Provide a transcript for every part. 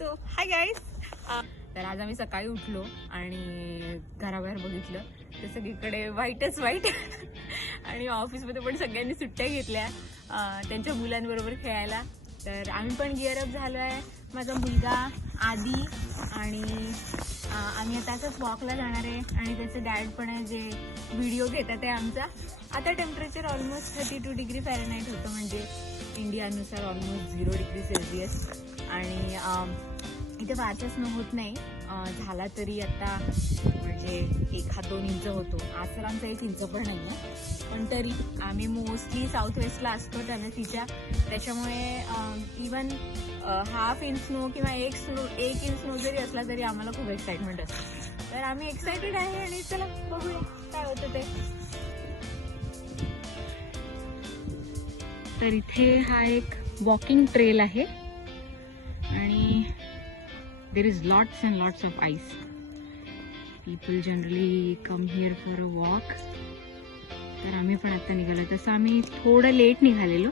So hi guys. तर आज आम्ही सकाळी उठलो आणि घराबाहेर बघितलं तर सगळीकडे व्हाईटच व्हाईट आणि ऑफिसमध्ये पण सगळ्यांनी सुट्ट्या घेतल्या त्यांच्या मुलांबरोबर खेळायला. तर आम्ही पण गिअर अप झालो आहे, माझा मुलगा आदी आणि आम्ही आता असंच वॉकला जाणार आहे. आणि त्याचं डॅड पण आहे जे व्हिडिओ घेतात आहे आमचा. आता टेम्परेचर ऑलमोस्ट 32 डिग्री फॅरनहाइट होतं, म्हणजे इंडियानुसार ऑलमोस्ट 0 डिग्री सेल्सिअस. आणि इथे फारसा स्नो होत नाही, झाला तरी आता म्हणजे 1-2 इंच होतो. आज तर आमचा 1 इंच पण नाही आहे, पण तरी आम्ही मोस्टली साऊथ वेस्टला असतो तिच्या, त्याच्यामुळे इवन ½ इंच स्नो किंवा 1 इंच स्नो जरी असला तरी आम्हाला खूप एक्साइटमेंट असते. तर आम्ही एक्साइटेड आहे आणि चला बघूया काय होतं ते. तर इथे हा एक वॉकिंग ट्रेल आहे आणि there is lots and lots of ice. People generally come here for a walk. तर आम्ही पण आता निघालो. तसं आम्ही थोडं लेट निघालेलो.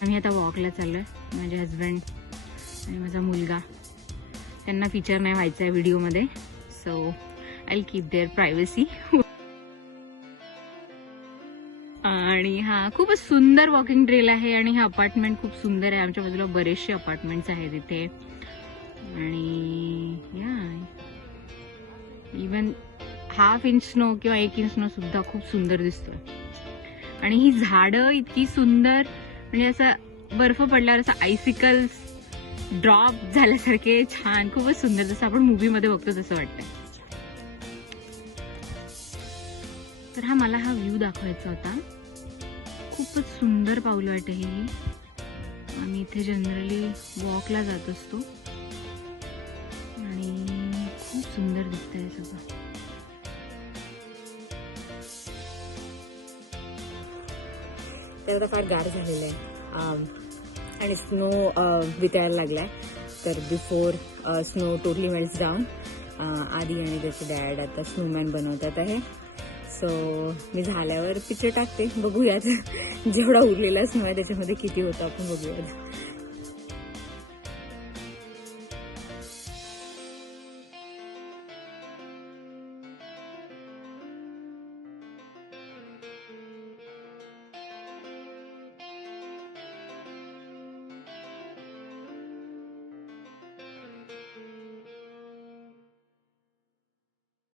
आम्ही आता वॉकला चाललोय. माझे हस्बंड आणि माझा मुलगा, त्यांना फीचर नाही व्हायचं आहे व्हिडिओमध्ये, so I'll keep their privacy. आणि हा खूपच सुंदर वॉकिंग ट्रेल आहे आणि हा अपार्टमेंट खूप सुंदर आहे. आमच्या बाजूला बरेचसे अपार्टमेंट्स आहेत इथे आणि इवन ½ इंच स्नो किंवा 1 इंच स्नो सुद्धा खूप सुंदर दिसतोय. आणि ही झाडं इतकी सुंदर, म्हणजे असं बर्फ पडल्यावर असं आयसिकल्स ड्रॉप झाल्यासारखे छान, खूपच सुंदर, जसं आपण मूवीमध्ये बघतो तसं वाटतंय. तर मला हा व्ह्यू दाखवायचा होता. खूपच सुंदर पाऊल वाट आहे ही. आम्ही इथे जनरली वॉकला जात असतो आणि खूप सुंदर दिसतंय सगळं. तर फार गार झालेलं आहे आणि स्नो वितळायला लागलाय. तर before snow totally melts down, आदी आणि त्याचे डॅड आता स्नोमॅन बनवतात आहे. सो मी झाल्यावर पिक्चर टाकते, बघूयात जेवढा उरलेला स्नो आहे त्याच्यामध्ये किती होतं आपण बघूयात.